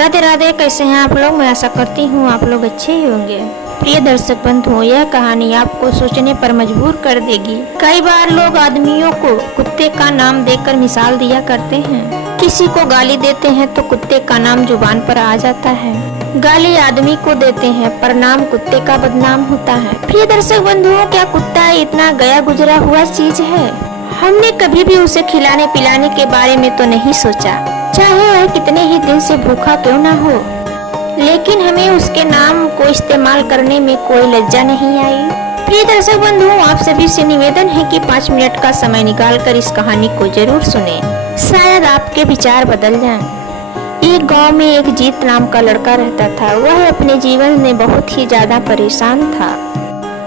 राधे राधे, कैसे हैं आप लोग। मैं आशा करती हूँ आप लोग अच्छे ही होंगे। प्रिय दर्शक बंधुओं, यह कहानी आपको सोचने पर मजबूर कर देगी। कई बार लोग आदमियों को कुत्ते का नाम देकर मिसाल दिया करते हैं। किसी को गाली देते हैं तो कुत्ते का नाम जुबान पर आ जाता है। गाली आदमी को देते हैं पर नाम कुत्ते का बदनाम होता है। प्रिय दर्शक बंधुओं, क्या कुत्ता इतना गया गुजरा हुआ चीज है? हमने कभी भी उसे खिलाने पिलाने के बारे में तो नहीं सोचा, चाहे वह कितने ही दिन से भूखा क्यों ना हो। लेकिन हमें उसके नाम को इस्तेमाल करने में कोई लज्जा नहीं आई। प्रिय दर्शक बंधुओं, आप सभी से निवेदन है कि 5 मिनट का समय निकालकर इस कहानी को जरूर सुने, शायद आपके विचार बदल जाएं। एक गांव में एक जीत नाम का लड़का रहता था। वह अपने जीवन में बहुत ही ज्यादा परेशान था।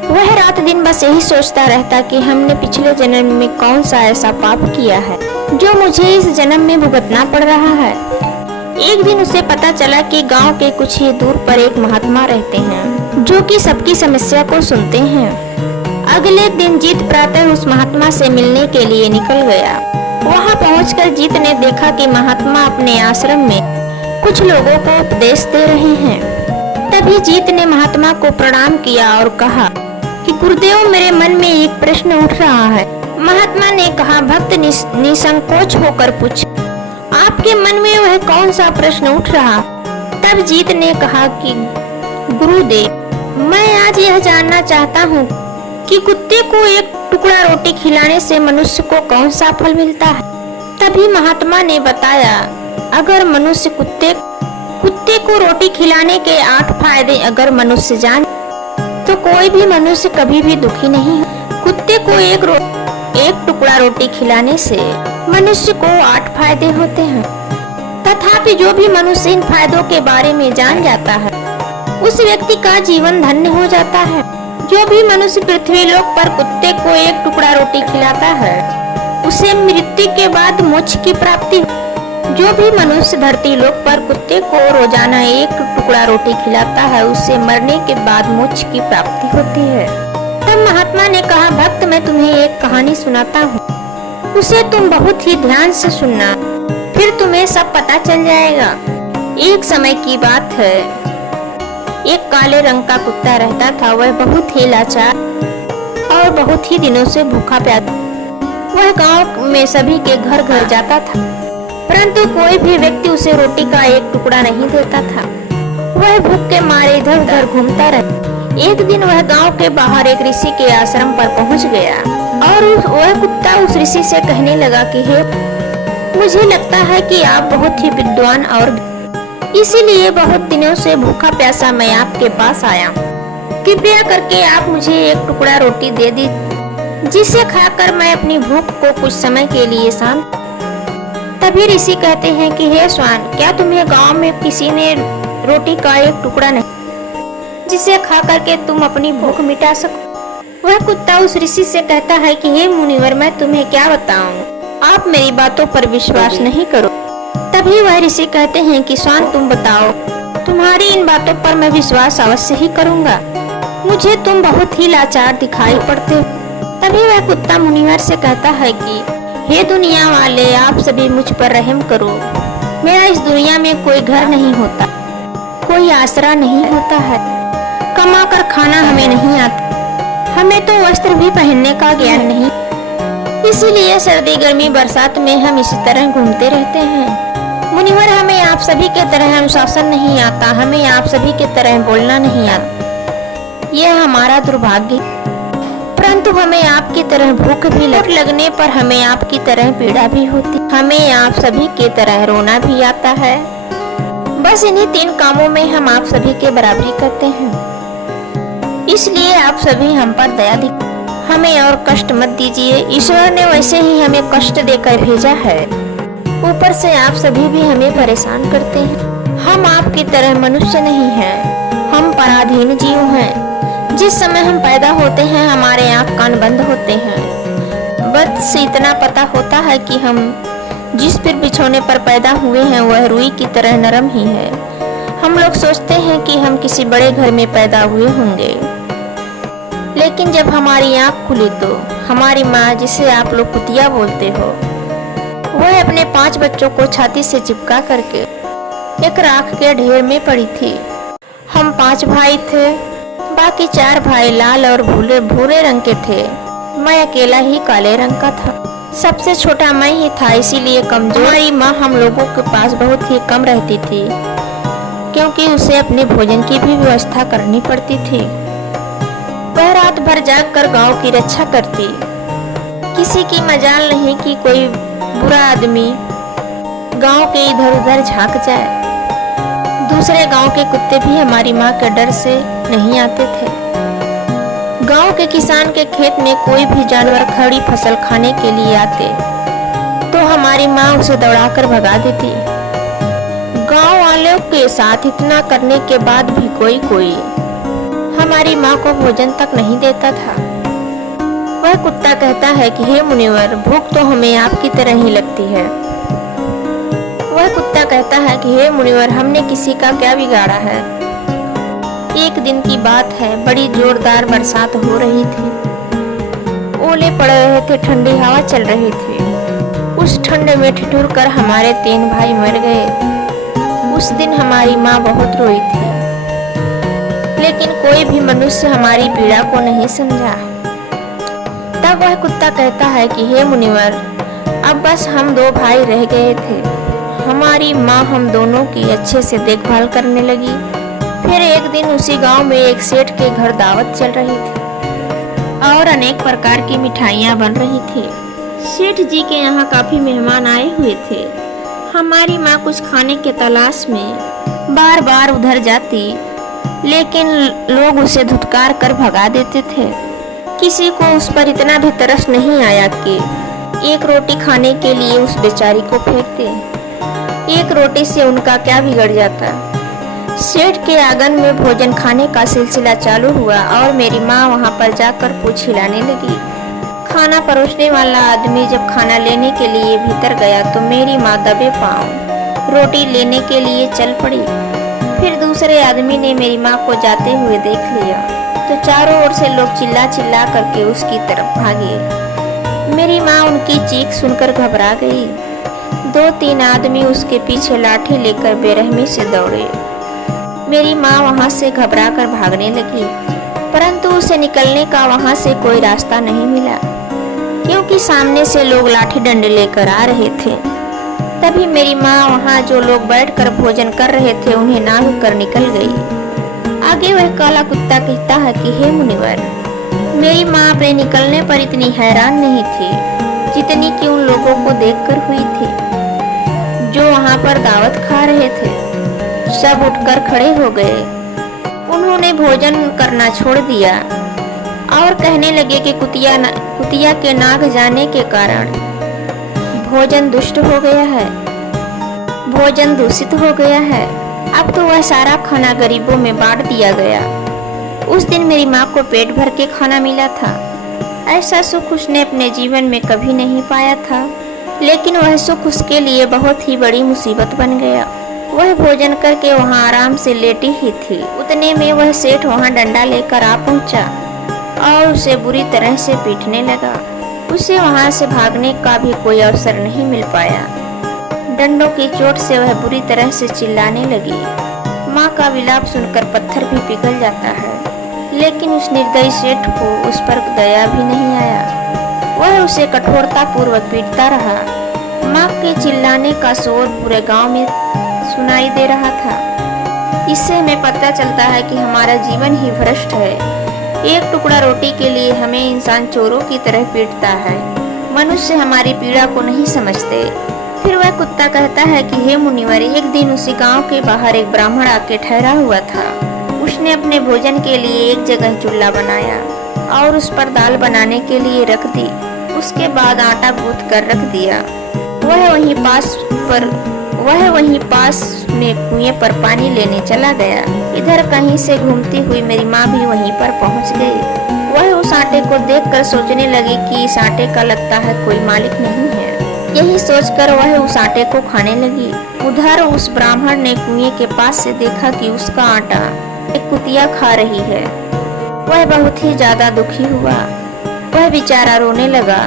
वह रात दिन बस यही सोचता रहता कि हमने पिछले जन्म में कौन सा ऐसा पाप किया है जो मुझे इस जन्म में भुगतना पड़ रहा है। एक दिन उसे पता चला कि गांव के कुछ ही दूर पर एक महात्मा रहते हैं जो कि सबकी समस्या को सुनते हैं। अगले दिन जीत प्रातः उस महात्मा से मिलने के लिए निकल गया। वहां पहुंचकर जीत ने देखा कि महात्मा अपने आश्रम में कुछ लोगों को उपदेश दे रहे हैं। तभी जीत ने महात्मा को प्रणाम किया और कहा कि गुरुदेव, मेरे मन में एक प्रश्न उठ रहा है। महात्मा ने कहा, भक्त निसंकोच होकर पूछ, आपके मन में वह कौन सा प्रश्न उठ रहा? तब जीत ने कहा कि गुरुदेव, मैं आज यह जानना चाहता हूँ कि कुत्ते को एक टुकड़ा रोटी खिलाने से मनुष्य को कौन सा फल मिलता है। तभी महात्मा ने बताया, अगर मनुष्य कुत्ते को रोटी खिलाने के 8 फायदे अगर मनुष्य जाने तो कोई भी मनुष्य कभी भी दुखी नहीं है। कुत्ते को एक टुकड़ा रोटी खिलाने से मनुष्य को 8 फायदे होते हैं। तथापि जो भी मनुष्य इन फायदों के बारे में जान जाता है उस व्यक्ति का जीवन धन्य हो जाता है। जो भी मनुष्य पृथ्वी लोक पर कुत्ते को एक टुकड़ा रोटी खिलाता है उसे मृत्यु के बाद मोक्ष की प्राप्ति। जो भी मनुष्य धरती लोक पर कुत्ते को रोजाना एक टुकड़ा रोटी खिलाता है उसे मरने के बाद मोक्ष की प्राप्ति होती है। तब महात्मा ने कहा, भक्त, मैं तुम्हें एक कहानी सुनाता हूँ, उसे तुम बहुत ही ध्यान से सुनना, फिर तुम्हें सब पता चल जाएगा। एक समय की बात है, एक काले रंग का कुत्ता रहता था। वह बहुत ही लाचार और बहुत ही दिनों से भूखा प्यासा। वह गांव में सभी के घर घर जाता था, परंतु कोई भी व्यक्ति उसे रोटी का एक टुकड़ा नहीं देता था। वह भूख के मारे इधर उधर घूमता रहता। एक दिन वह गांव के बाहर एक ऋषि के आश्रम पर पहुंच गया और वह कुत्ता उस ऋषि से कहने लगा कि हे, मुझे लगता है कि आप बहुत ही विद्वान और इसीलिए बहुत दिनों से भूखा प्यासा मैं आपके पास आया हूँ। कृपया करके आप मुझे एक टुकड़ा रोटी दे दी जिसे खाकर मैं अपनी भूख को कुछ समय के लिए शांत। तभी ऋषि कहते हैं कि हे स्वान, क्या तुम्हें गांव में किसी ने रोटी का एक टुकड़ा नहीं जिसे खा करके तुम अपनी भूख मिटा सको? वह कुत्ता उस ऋषि से कहता है कि हे मुनिवर, मैं तुम्हें क्या बताऊं, आप मेरी बातों पर विश्वास नहीं करो। तभी वह ऋषि कहते हैं कि स्वान, तुम बताओ, तुम्हारी इन बातों पर मैं विश्वास अवश्य ही करूंगा। मुझे तुम बहुत ही लाचार दिखाई पड़ते हो। तभी वह कुत्ता मुनिवर से कहता है कि हे दुनिया वाले, आप सभी मुझ पर रहम करो। मेरा इस दुनिया में कोई घर नहीं होता, कोई आसरा नहीं होता है, कमा कर खाना हमें नहीं आता, हमें तो वस्त्र भी पहनने का ज्ञान नहीं, इसीलिए सर्दी गर्मी बरसात में हम इसी तरह घूमते रहते हैं। मुनिवर, हमें आप सभी के तरह अनुशासन नहीं आता, हमें आप सभी के तरह बोलना नहीं आता, यह हमारा दुर्भाग्य। परंतु हमें आपकी तरह भूख भी लगने पर हमें आपकी तरह पीड़ा भी होती, हमें आप सभी के तरह रोना भी आता है। बस इन्हीं 3 कामों में हम आप सभी के बराबरी करते हैं, इसलिए आप सभी हम पर दया दिखाएं, हमें और कष्ट मत दीजिए। ईश्वर ने वैसे ही हमें कष्ट देकर भेजा है, ऊपर से आप सभी भी हमें परेशान करते हैं। हम आपकी तरह मनुष्य नहीं हैं, हम पराधीन जीव हैं। जिस समय हम पैदा होते हैं हमारे आँख कान बंद होते हैं। बस इतना पता होता है कि हम जिस फिर बिछौने पर पैदा हुए हैं वह रुई की तरह नरम ही है। हम लोग सोचते हैं कि हम किसी बड़े घर में पैदा हुए होंगे, लेकिन जब हमारी आँख खुली तो हमारी माँ, जिसे आप लोग कुतिया बोलते हो, वह अपने 5 बच्चों को छाती से चिपका करके एक राख के ढेर में पड़ी थी। हम 5 भाई थे, बाकी 4 भाई लाल और भूरे रंग के थे। मैं अकेला ही काले रंग का था। सबसे छोटा मैं ही था, इसीलिए कमजोर। हमारी माँ हम लोगों के पास बहुत ही कम रहती थी, क्योंकि उसे अपने भोजन की भी व्यवस्था करनी पड़ती थी। वह रात भर जागकर गांव की रक्षा करती। किसी की मजाल नहीं कि कोई बुरा आदमी गांव के इधर उधर झांक जाए। दूसरे गांव के कुत्ते भी हमारी माँ के डर से नहीं आते थे। गांव के किसान के खेत में कोई भी जानवर खड़ी फसल खाने के लिए आते तो हमारी माँ उसे दौड़ाकर भगा देती। गांव वालों के साथ इतना करने के बाद भी कोई हमारी माँ को भोजन तक नहीं देता था। वह कुत्ता कहता है कि हे मुनिवर, भूख तो हमें आपकी तरह ही लगती है। वह कुत्ता कहता है कि हे मुनिवर, हमने किसी का क्या बिगाड़ा है। एक दिन की बात है, बड़ी जोरदार बरसात हो रही थी। ओले पड़ रहे थे, ठंडी हवा चल रही थी। उस ठंड में ठिठुर कर हमारे 3 भाई मर गए। उस दिन हमारी माँ बहुत रोई थी, लेकिन कोई भी मनुष्य हमारी पीड़ा को नहीं समझा। तब वह कुत्ता कहता है कि हे मुनिवर, अब बस हम 2 भाई रह गए थे। हमारी माँ हम दोनों की अच्छे से देखभाल करने लगी। फिर एक दिन उसी गांव में एक सेठ के घर दावत चल रही थी और अनेक प्रकार की मिठाइयाँ बन रही थी। सेठ जी के यहाँ काफी मेहमान आए हुए थे। हमारी माँ कुछ खाने के तलाश में बार बार उधर जाती, लेकिन लोग उसे धुतकार कर भगा देते थे। किसी को उस पर इतना भी तरस नहीं आया कि एक रोटी खाने के लिए उस बेचारी को फेंकते। एक रोटी से उनका क्या बिगड़ जाता। सेठ के आंगन में भोजन खाने का सिलसिला चालू हुआ और मेरी माँ वहाँ पर जाकर पूछ हिलाने लगी। खाना परोसने वाला आदमी जब खाना लेने के लिए भीतर गया तो मेरी माँ दबे पांव रोटी लेने के लिए चल पड़ी। फिर दूसरे आदमी ने मेरी माँ को जाते हुए देख लिया तो चारों ओर से लोग चिल्ला चिल्ला करके उसकी तरफ भागे। मेरी माँ उनकी चीख सुनकर घबरा गई। 2-3 आदमी उसके पीछे लाठी लेकर बेरहमी से दौड़े। मेरी माँ वहाँ से घबराकर भागने लगी, परंतु उसे निकलने का वहाँ से कोई रास्ता नहीं मिला, क्योंकि सामने से लोग लाठी डंडे लेकर आ रहे थे। तभी मेरी माँ वहाँ जो लोग बैठकर भोजन कर रहे थे उन्हें नांग कर निकल गई। आगे वह काला कुत्ता कहता है कि हे मुनिवर, मेरी माँ अपने निकलने पर इतनी हैरान नहीं थी जितनी कि उन लोगों को देखकर हुई थी जो वहाँ पर दावत खा रहे थे। सब उठकर खड़े हो गए। उन्होंने भोजन करना छोड़ दिया और कहने लगे कि कुतिया के नाक जाने के कारण भोजन दुष्ट हो गया है, भोजन दूषित हो गया है। अब तो वह सारा खाना गरीबों में बांट दिया गया। उस दिन मेरी माँ को पेट भर के खाना मिला था। ऐसा सुख उसने अपने जीवन में कभी नहीं पाया था, लेकिन वह सुख उसके लिए बहुत ही बड़ी मुसीबत बन गया। वह भोजन करके वहाँ आराम से लेटी ही थी, उतने में वह सेठ वहाँ डंडा लेकर आ पहुँचा और उसे बुरी तरह से पीटने लगा। उसे वहाँ से भागने का भी कोई अवसर नहीं मिल पाया। डंडों की चोट से वह बुरी तरह से चिल्लाने लगी। माँ का विलाप सुनकर पत्थर भी पिघल जाता है, लेकिन उस निर्दयी सेठ को उस पर दया भी नहीं आया। वह उसे कठोरता पूर्वक पीटता रहा। माँ के चिल्लाने का शोर पूरे गांव में सुनाई दे रहा था। इससे हमें पता चलता है कि हमारा जीवन ही भ्रष्ट है। एक टुकड़ा रोटी के लिए हमें इंसान चोरों की तरह पीटता है। मनुष्य हमारी पीड़ा को नहीं समझते। फिर वह कुत्ता कहता है कि हे मुनिवर, एक दिन उसी गांव के बाहर एक ब्राह्मण आके ठहरा हुआ था। उसने अपने भोजन के लिए एक जगह चूल्हा बनाया और उस पर दाल बनाने के लिए रख दी। उसके बाद आटा गूंथ कर रख दिया। वह वहीं पास में कुएं पर पानी लेने चला गया। इधर कहीं से घूमती हुई मेरी माँ भी वहीं पर पहुँच गई। वह उस आटे को देखकर सोचने लगी कि इस आटे का लगता है कोई मालिक नहीं है। यही सोचकर वह उस आटे को खाने लगी। उधर उस ब्राह्मण ने कुएं के पास से देखा कि उसका आटा एक कुतिया खा रही है। वह बहुत ही ज्यादा दुखी हुआ। वह बेचारा रोने लगा,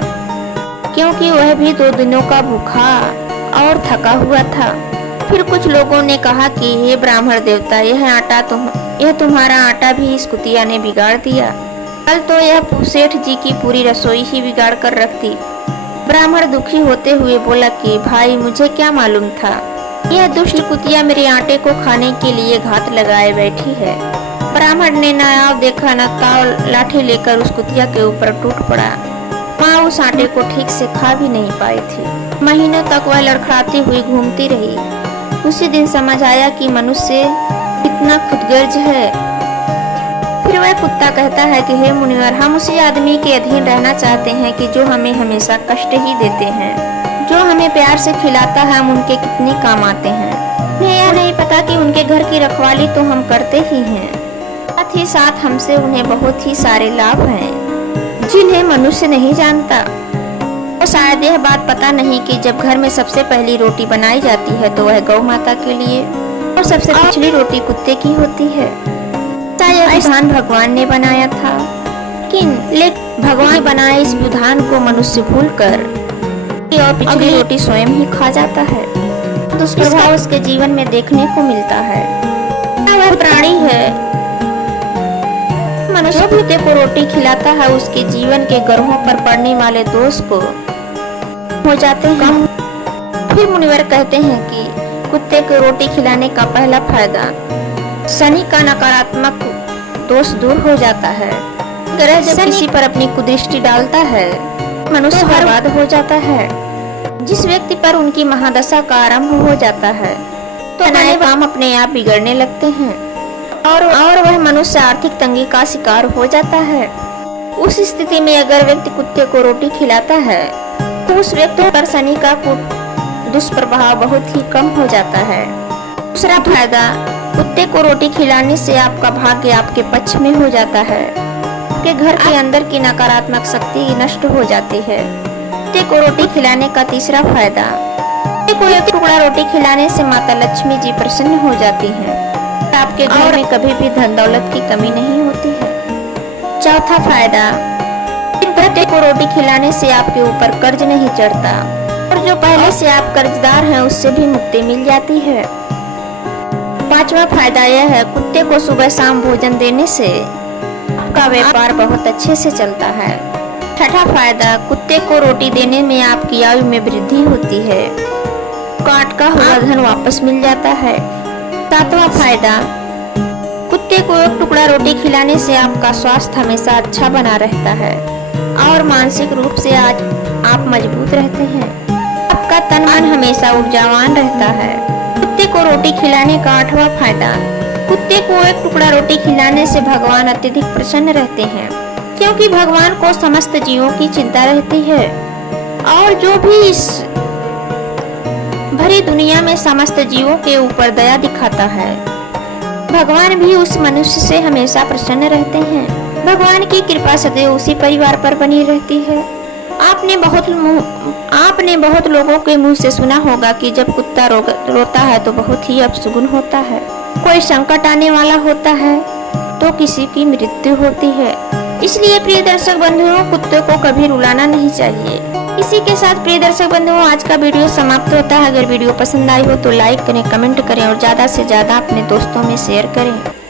क्योंकि वह भी 2 दिनों का भूखा और थका हुआ था। फिर कुछ लोगों ने कहा कि हे ब्राह्मण देवता, यह तुम्हारा आटा भी इस कुतिया ने बिगाड़ दिया। कल तो यह सेठ जी की पूरी रसोई ही बिगाड़ कर रख दी। ब्राह्मण दुखी होते हुए बोला कि भाई, मुझे क्या मालूम था, यह दुष्ट कुतिया मेरे आटे को खाने के लिए घात लगाए बैठी है। ब्राह्मण ने न आव देखा न ताव, लाठी लेकर उस कुतिया के ऊपर टूट पड़ा। माँ उस आटे को ठीक से खा भी नहीं पाई थी। महीनों तक वह लड़खड़ाती हुई घूमती रही। उसी दिन समझ आया कि मनुष्य कितना खुदगर्ज है। फिर वह कुत्ता कहता है कि हे मुनिवर, हम उसी आदमी के अधीन रहना चाहते हैं कि जो हमें हमेशा कष्ट ही देते हैं। जो हमें प्यार से खिलाता है, हम उनके कितने काम आते हैं। उन्हें यह नहीं पता कि उनके घर की रखवाली तो हम करते ही हैं, साथ ही साथ हमसे उन्हें बहुत ही सारे लाभ हैं जिन्हें मनुष्य नहीं जानता। तो शायद यह बात पता नहीं कि जब घर में सबसे पहली रोटी बनाई जाती है तो वह गौ माता के लिए और सबसे पिछली रोटी कुत्ते की होती है। यह विधान भगवान ने बनाया था, लेकिन भगवान बनाए इस विधान को मनुष्य भूलकर और पिछली रोटी स्वयं ही खा जाता है। दुष्प्रभाव उसके जीवन में देखने को मिलता है। वह प्राणी है, मनुष्य कुत्ते को रोटी खिलाता है, उसके जीवन के ग्रहों पर पड़ने वाले दोष को हो जाते हैं। फिर मुनिवर कहते हैं कि कुत्ते को रोटी खिलाने का पहला फायदा शनि का नकारात्मक दोष दूर हो जाता है। ग्रह जब किसी पर अपनी कुदृष्टि डालता है, मनुष्य बर्बाद हो जाता है। जिस व्यक्ति पर उनकी महादशा का आरंभ हो जाता है तो नए काम अपने आप बिगड़ने लगते हैं और वह मनुष्य आर्थिक तंगी का शिकार हो जाता है। उस स्थिति में अगर व्यक्ति कुत्ते को रोटी खिलाता है तो उस व्यक्ति पर शनि का दुष्प्रभाव बहुत ही कम हो जाता है। दूसरा फायदा, कुत्ते को रोटी खिलाने से आपका भाग्य आपके पक्ष में हो जाता है। आपके घर के अंदर की नकारात्मक शक्ति नष्ट हो जाती है। कुत्ते को रोटी खिलाने का तीसरा फायदा, कुत्ते को एक टुकड़ा रोटी खिलाने से माता लक्ष्मी जी प्रसन्न हो जाती हैं। आपके घर में कभी भी धन दौलत की कमी नहीं होती है। चौथा फायदा, कुत्ते को रोटी खिलाने से आपके ऊपर कर्ज नहीं चढ़ता और जो पहले से आप कर्जदार हैं उससे भी मुक्ति मिल जाती है। पांचवा फायदा यह है, कुत्ते को सुबह शाम भोजन देने से आपका व्यापार बहुत अच्छे से चलता है। छठा फायदा, कुत्ते को रोटी देने में आपकी आयु में वृद्धि होती है, काट का हुआ धन वापस मिल जाता है। सातवां फायदा, कुत्ते को एक टुकड़ा रोटी खिलाने से आपका स्वास्थ्य हमेशा अच्छा बना रहता है और मानसिक रूप से आज आप मजबूत रहते हैं। आपका तन मन हमेशा ऊर्जावान रहता है। कुत्ते को रोटी खिलाने का आठवां फायदा, कुत्ते को एक टुकड़ा रोटी खिलाने से भगवान अत्यधिक प्रसन्न रहते हैं, क्योंकि भगवान को समस्त जीवों की चिंता रहती है और जो भी इस भरी दुनिया में समस्त जीवों के ऊपर दया दिखाता है, भगवान भी उस मनुष्य से हमेशा प्रसन्न रहते हैं। भगवान की कृपा सदैव उसी परिवार पर बनी रहती है। आपने बहुत लोगों के मुंह से सुना होगा कि जब कुत्ता रोता है तो बहुत ही अपशगुन होता है, कोई संकट आने वाला होता है तो किसी की मृत्यु होती है। इसलिए प्रिय दर्शक बंधुओं, कुत्ते को कभी रुलाना नहीं चाहिए। इसी के साथ प्रिय दर्शक बंधुओं, आज का वीडियो समाप्त होता है। अगर वीडियो पसंद आई हो तो लाइक करें, कमेंट करें और ज्यादा से ज्यादा अपने दोस्तों में शेयर करें।